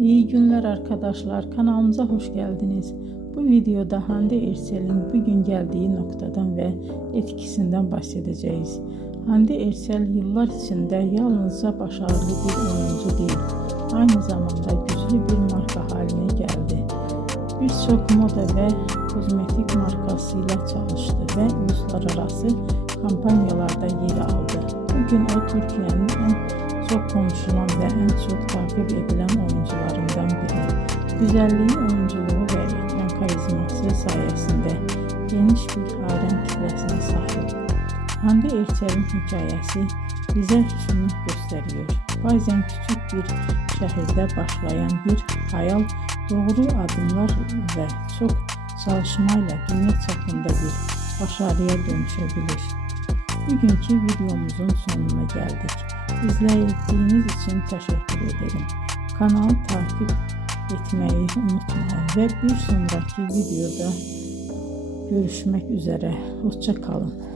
İyi günler arkadaşlar, kanalımıza hoş geldiniz. Bu videoda Hande Erçel'in bugün geldiği noktadan ve etkisinden bahsedeceğiz. Hande Erçel yıllar içinde yalnızca başarılı bir oyuncu değil, aynı zamanda güçlü bir marka haline geldi. Birçok moda ve kozmetik markasıyla çalıştı ve uluslararası kampanyalarda yer aldı. Bugün o Türkiye'nin en çok konuşulan ve en çok takip edilen oyuncularından biri. Güzelliği, oyunculuğu ve ekran karizması sayesinde geniş bir hayran kitlesine sahip. Hande Erçel'in hikayesi bize şunu gösteriyor. Bazen küçük bir şehirde başlayan bir hayal doğru adımlar ve çok çalışmayla dünya çapında bir başarıya dönüşebilir. Bugünkü videomuzun sonuna geldik. İzlediğiniz için teşekkür ederim. Kanalı takip etmeyi unutmayın ve bir sonraki videoda görüşmek üzere. Hoşça kalın.